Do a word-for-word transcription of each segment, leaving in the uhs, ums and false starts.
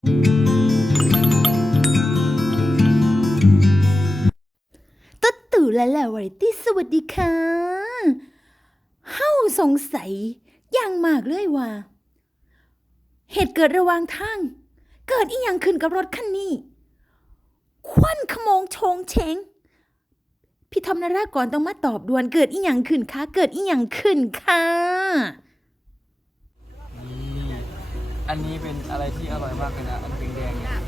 ตุ๊ดตู่และแหละวาไรตี้สวัสดีค่ะเฮ้าสงสัยอย่างมากเลยว่าเหตุเกิดระหว่างทางเกิดอีหยังขึ้นกับรถคันนี้ควันขโมงโชงเชงพี่ทอมนารากรต้องมาตอบด่วนเกิดอีหยังขึ้นคะเกิดอีหยังขึ้นค่ะนี่อันนี้เป็นอะไรที่อร่อยมากเลยนะอันแดงๆเนี่ย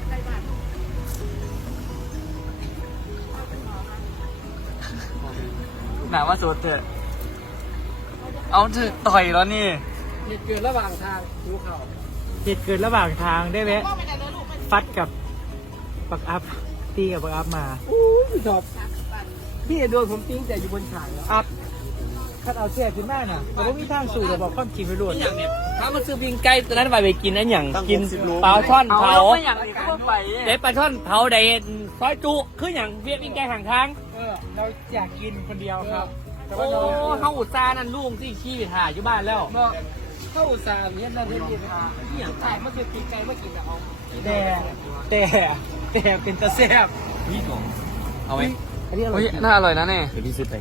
หนาว่าสดเถอะเอาเถอะต่อยแล้วนี่เหตุเกิดระหว่างทางดูเขาเหตุเกิดระหว่างทางได้ไหมฟัดกับปักอัพตีกับปักอัพมาอู้ยชอบพี่โดนผมติ้งแต่อยู่บนฉากแล้วอัพคัดเอาเสียขึ้นมาน่ะแต่ว่ามีทางสู่แต่บอกความจริงไปด้วยอย่างเนี้ยถ้ามันซื้อปิ้งไก่ตัวนั้นไปไปกินนั่นอย่างกินปลาช่อนเผาเด็ดปลาช่อนเผาเด็ดซอยจุคืออย่างเวียดปิ้งไก่ห่างทางเออเราอยากกินคนเดียวครับโอ้เขาอุตส่าห์นั่นลุงที่ขี้ถ่ายอยู่บ้านแล้วเข้าอุตส่าห์เนี่ยนั่นเรียนมาอย่างถ่ายเมื่อกี้ปิ้งไก่เมื่อกี้จะเอาแต่แต่แต่เป็นตะแซ่บนี่ของเอาไหมอันนี้อร่อยน่าอร่อยนะเนี่ยเดี๋ยวพี่ซื้อไป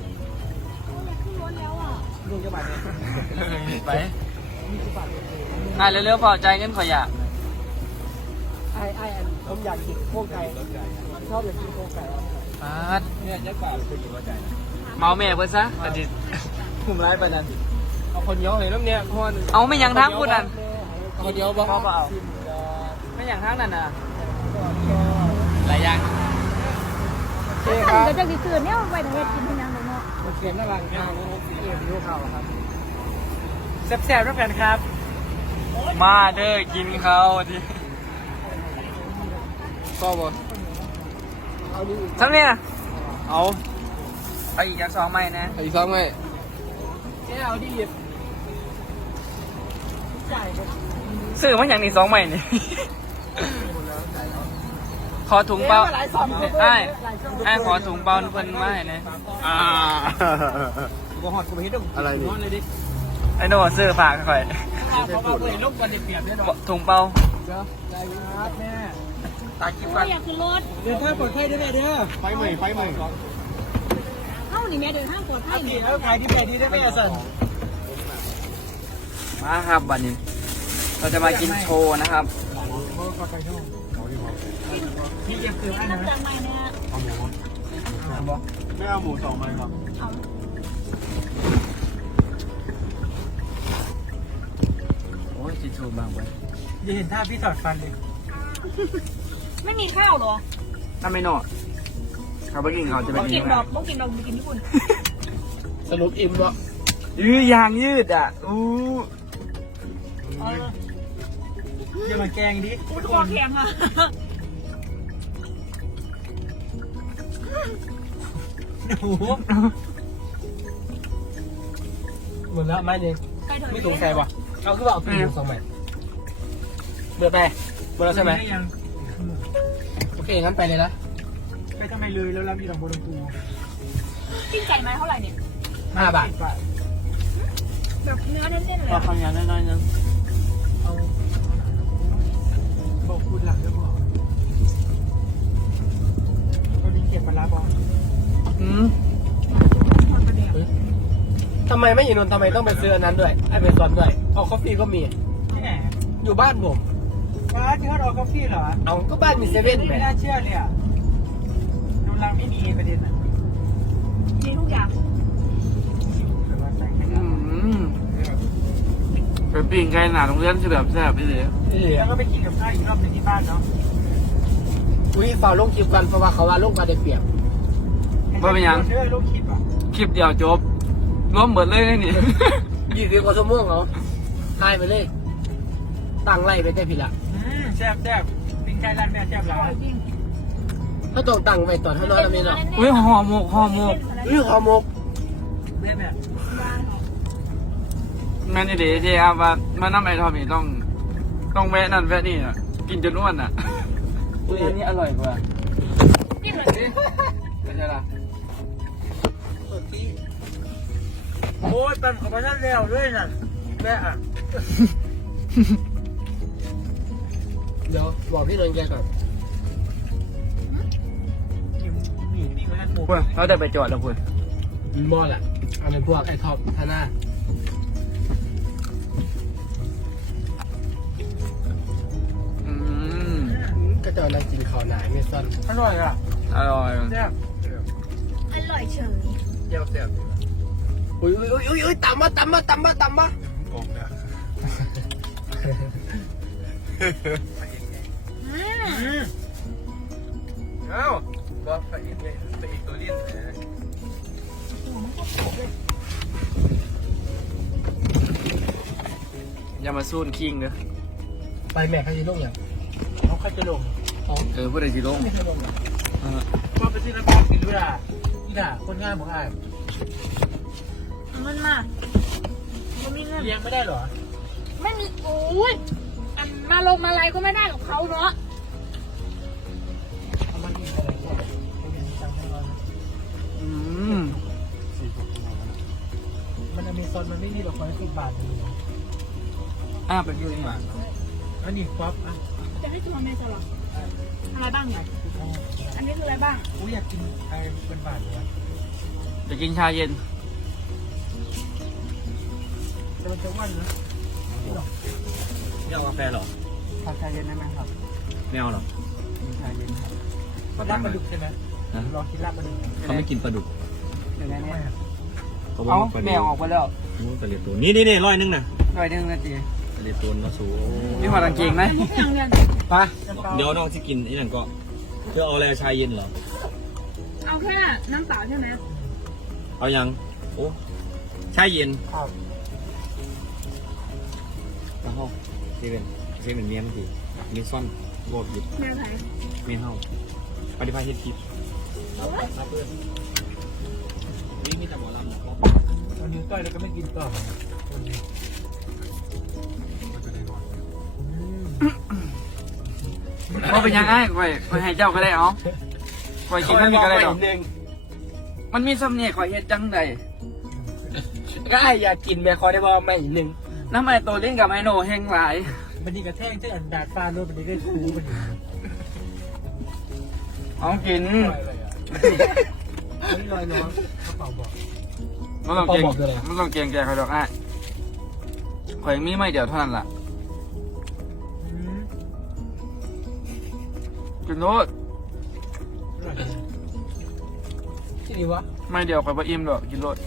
ลุงจะบาดเนี่ยไปอ่ะเร็วๆพอใจเงินขออยากไอ้ไอ้ผมอยากกินโค้งไก่ชอบอยากกินโค้งไก่อ่าเนี่ยยักษ์ป่าเป็นกี่ว่าใจเมาแม่เพิ่นซะแต่ดิหุ่มร้ายไปนั่นเอาคนเดียวเลยน้ำเนี่ยคนเอาไม่ยังทักพูดนั่นคนเดียวบ่เปล่าไม่อย่างทักนั่นน่ะหลายอย่างถ้าสั่งก็จะกินเนี่ยไปทางเฮ็ดกินที่ยังเนาะเขียนระหว่างทางเขียนดูเขาครับแซ่บๆด้วยกันครับ มาเด้อกินเขาดิก็บ่ทั้งนี้นะเอาเอาอีกอย่างสองไม้นะเอาอีกสองไม้เจ้าดิบซื้อมาอย่างนี้สองไม้นี่ขอถุงเปล่าไอ้ไอ้ขอถุงเปล่าเพิ่นมาให้นะอ่ากูหอดกูไปเฮ็ดอะไรนี่ไอ้โน่ซื้อฝากค่อยเขาเอาไปลบกันเปรียบเลยถุงเปล่าเจ้าใจครับแม่ตากินฟันอยากขึ้นรถเดินทางปลอดภัยด้วยแม่เด้อไฟใหม่ไฟใหม่เอ้านี่แม่เดินทางปลอดภัยนี่แล้วขายที่แม่ดีได้แม่สันมาครับวันนี้เราจะมากินโชว์นะครับพี่เก็บคืออะไรนะเอาหมูไม่เอาหมูสองไม้ครับโอ้ยจิโชว์บางไปอย่าเห็นท่าพี่ถอดฟันเลยไม่มีข้าวหรอถ้าไม่นอนเขาไปกินเขาจะไปกินดอกต้องกินดอกกินญี่ปุ่นสรุปอิ่มวะยืดยางยืดอ่ะอู้อย่ามาแกงดิอู้ตัวแข็งอ่ะโอ้โหหมดแล้วไม่เลยไม่ถูกใจว่ะเอาคือว่าเอาปีนสองใหม่เบื่อไปเบื่อแล้วใช่ไหมโอเคงั้นไปเลยนะไปทำไมเลยแล้วรับยีดอกบัวลำพูกินไก่ไม้เท่าไหร่เนี่ยห้าบาทแบบเนื้อเน้นๆเลยเอาคำยันน้อยๆนึงเอาบอกคุณหลังด้วยบอกเขาดิ้งเก็บปลาบอลอืมทำไมไม่อยู่นนทำไมต้องไปซื้ออันนั้นด้วยไอ้เป็นซอนด้วยเอาคอฟฟี่ก็มีอยู่บ้านผมบ้านที่เขาเอาคอฟฟี่เหรอเอาก็บ้านมีเซเว่นไม่น่าเชื่อเลยอ่ะดูรังไม่มีประเด็นอ่ะมีทุกอย่างเป็นปิ้งไก่หนาโรงเรียนคือแบบแซ่บเลยแล้วก็ไปกินกับข้าวอีกรอบหนึ่งที่บ้านเนาะอุ้ยฝ่าลงคลิปกันเพราะว่าเขาว่าลงมาได้เปรียบว่าเป็นยังคลิปเดียวจบร่วมเบิดเลยนี่ยี่สิบกว่าชั่วโมงเหรอทายไปเลยตั้งไล่ไปได้ผิดละแซ่บแซ่บปิ้งไก่ร้านแม่แซ่บแล้วถ้าต้องตั้งไปตอนท่านนอนแล้วไม่หรออุ้ยห่อหมกห่อหมกอุ้ยห่อหมกแม่แม่แม่นี่เดี๋ยวเจ๊ครับว่ามาน้ำไอทอมนี่ต้องต้องแวะนั่นแวะนี่อ่ะกินจนอ้วนอ่ะอุ้ยอันนี้อร่อยกว่านี่เหรอเป็นไงล่ะโอ้ยเป็นของพระท่านแล้วด้วยน่ะแม่อ่ะเดี๋ยวบอกพี่นนท์แกก่อนเพื่อนเราได้ไปจอดแล้วเพื่อนมอดอ่ะเอาเป็นพวกไอ้ท็อปท่าหน้าอืมก็จะนั่งกินข้าวหนาเมซอนอร่อยอ่ะอร่อยอร่อยเฉยเจียวเสียบอุ้ยอุ้ยอุ้ยอุ้ยตำมาตำมาตำมาตำมาผมเนี่ยอืมเอ้าก็ไปอีกไปอีกตัวลิ้นอย่ามาซูนคิงเด้อไปแม่เขาจะลงอย่างเขาเขาจะลงเขาเออผู้ใดสิลงไม่เคยลงหรอกเออว่าไปที่นักร้องกินด้วยอ่ะนี่ด่าคนง่ายบอกอ่ะเงินมากก็มีเงินเลี้ยงไม่ได้หรอไม่มีโอ้ยอันมาลงมาอะไรก็ไม่ได้กับเขาเนาะเอามากินอะไรด้วยจังเลยอืมมันอเมซอนมันไม่มีแบบคนสิบบาทเลยอ้าเป็นอยูนี่หว่าอันนี้ป๊อปอ่ะจะให้ตัวเมย์จะหรออะไรบ้างเนี่ยอันนี้คืออะไรบ้างกูอยากกินไอ้เป็นบาทเลยวะจะกินชาเย็นแต่มันจะวันนะไม่เอากาแฟหรอทานชาเย็นได้ไหมครับไม่เอาหรอมีชาเย็นครับขอลาตั้บงปเลลาย ดุกใช่ไหมลองกินลาบปลาดุกเขาไม่กินปลาดุกเดี๋ยวนะเนี่ยเขาบอกเอาว่าปลาแมดุวกออกไปแล้วโอ้ปลาเลียตัวนี่นี่นี่ร้อยนึงนะร้อยหนึ่งนาทีปลาเลียตัวมาสูมีหัวตังเกงไหมอย่างเดียวไปเดี๋ยวน้องจะกินไอ้นั่นก็เธอเอาอะไรชาเย็นเหรอเอาแค่น้ำเปล่าใช่ไหมเอายังโอ้ชาเย็นครับแล้วห้องเซเว่นเซเว่นเมียมันดีมีซ่อนโบดหยุดแมวไทยเมียเฮาปฏิภาณเฮ็ดคลิปวิ่งมีแต่หมอลำนะครับวันนี้ต้อยแล้วก็ไม่กินต่อวันนี้ว่าเป็นยังไงข่อยข่อยให้เจ้าก็ได้เอาข่อยกินไม่มีก็ได้ดอกหนึ่งมันมีสำเนียงข่อยเฮ็ดจังใดก็ไอ้อยากกินแม่คอได้บอกไม่หนึ่งน้ำไอตัวลิ้นกับไอโนแห้งหลายมันดีกระแท่งที่อันดาดฟ้าโน้ตมันดีได้คูมันดีเอากินนี่ลอยน้องกระเป๋าบอกมันต้องเก่งบอกคืออะไรมันต้องเก่งใจข่อยดอกอ่ะข่อยมีไม่เดียวเท่านั้นล่ะกินโน้ตที่ดีวะไม่เดียวข่อยบ่อิ่มดอกกินโน้ต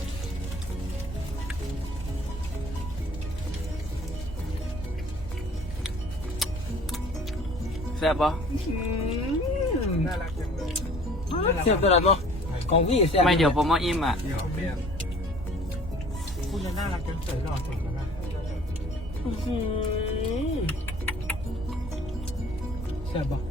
แซ่บปะน่ารักจังเลยเสียบตลอดมั้งของพี่เสียบไม่เดียวผมว่าอิ่มอ่ะคุณยังน่ารักจังเสยหล่อสุดแล้วนะเสียบปะ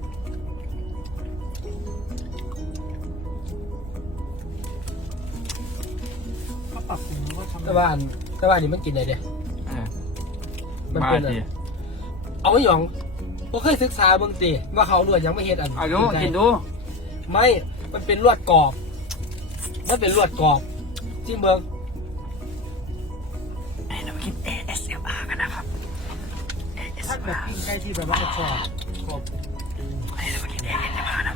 เขาปรับปรุงว่าทำแต่ว่าอันแต่ว่าอันนี้มันกินอะไรเดียเออมันมาเป็นอะไรดิเอาไว้หยองผมเคยศึกษาเบื้องตีว่าเขาลวดยังไม่เห็นอันเอาดูกินดูไม่ มันเป็นลวดกรอบ มันเป็นลวดกรอบที่เมืองเรากิน เอ เอส เอ็ม อาร์ กันนะครับถ้าแบบกินใกล้ที่แบบว่ากรอบกรอบเรากิน เอ เอส เอ็ม อาร์ นะ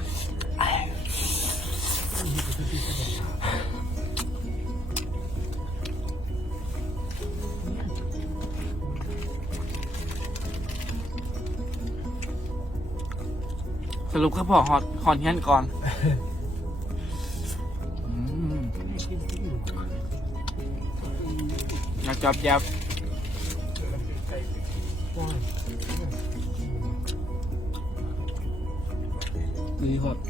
สรุปคือพอฮอตฮอนเฮียนก่อนอืมอยากจับยับดีหด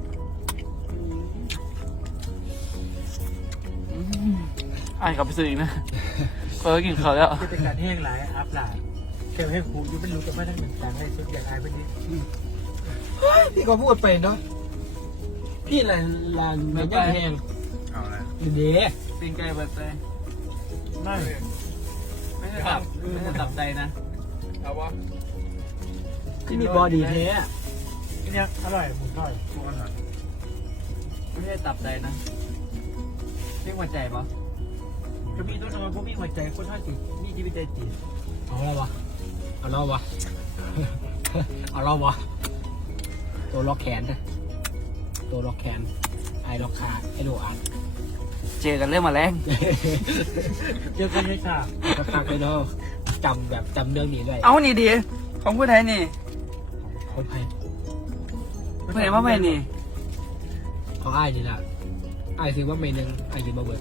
ไอ้ายกลับไปซื้ออีกนะเพิ่งกินเขาวแล้วจะเป็นการแห้งหลายอัพหลายแค่ให้ครูยังไม่รู้จะไม่ทั้งหนึ่งแต่ให้สุดอย่างอายไปดิพี่ก็พูดไปเนาะพี่ลานลานไม่ย่างแห้งเอาละอยู่เด้ปิ้งไก่เบิร์ดเลยไม่ไม่ใช่ตับไม่ใช่ตับใจนะเอาวะที่มีบอดีแท้เนี่ยอร่อยหมูทอดพวกอาหารไม่ใช่ตับใจนะเรียกว่าใจปะก็มีต้นทำไมพวกพี่หัวใจคนท่าสิมีที่วิจัยตีเอาแล้ววะเอาแล้ววะเอาเราบ่ตัวล็อกแขนนะตัวล็อกแขนไอ้ล็อกขาไอ้โดอันเจอกันเรื่องมาแรงเจอกันเลยค่ะสักพักเลยเนาะจำแบบจำเรื่องนี้ด้วยเอานี่ดีของผู้ไทยนี่คนไทยผู้ไทยว่าไม่นี่ของไอ้นี่ละไอ้ซื้อว่าเมนึงไอ้ซื้อมาเบิร์ด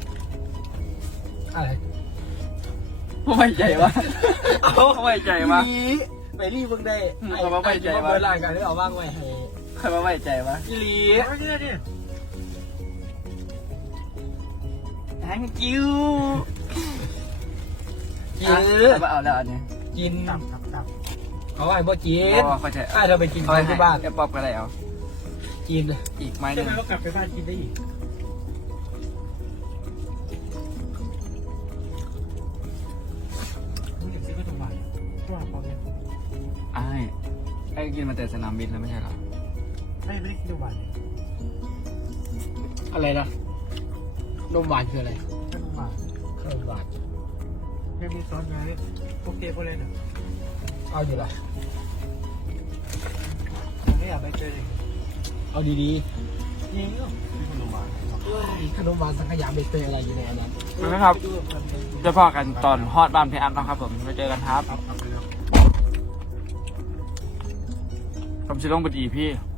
อะไรไว้ใจวะเอาไว้ใจวะไปรีบเพิ่งได้อืมเอามาไว้ใจวะเบิร์ดรายการที่เอาว่างไว้ให้ใครมาไว้ใจวะอีหลีแฮงกิ้วกินเอาเอาแล้วอันนี้กินเอาไว้บ่กินเพราะว่าเขาจะไอ้เราไปกินกันที่บ้านแกป๊อปก็ได้เอากินอีกไม้หใช่นึ่งไหมเรากลับไปบ้านกินได้อีกมึงอยากซื้อขนมหวานตัวพอเนี่ยไอ้ไอ้กินมาแต่สนามบินแล้วไม่ใช่เหรอไม่ไม่ได้กินขนมหวานเลยอะไรนะนมหวานคืออะไรขนมหวานขนมหวานไม่มีซอสไงโอเคพอเลยนะเอาอยู่ละไม่อยากไปเจอเลยเอาดียิงอ่ะมีขนมหวานๆขนมหวานสังขยาเบเตยอะไรอยู่ในอันนั้นนะครับจะพอกันตอนฮอดบ้านพี่อันนะครับผมไปเจอกันครับครับครับไปแล้วผมชิลงบดีพี่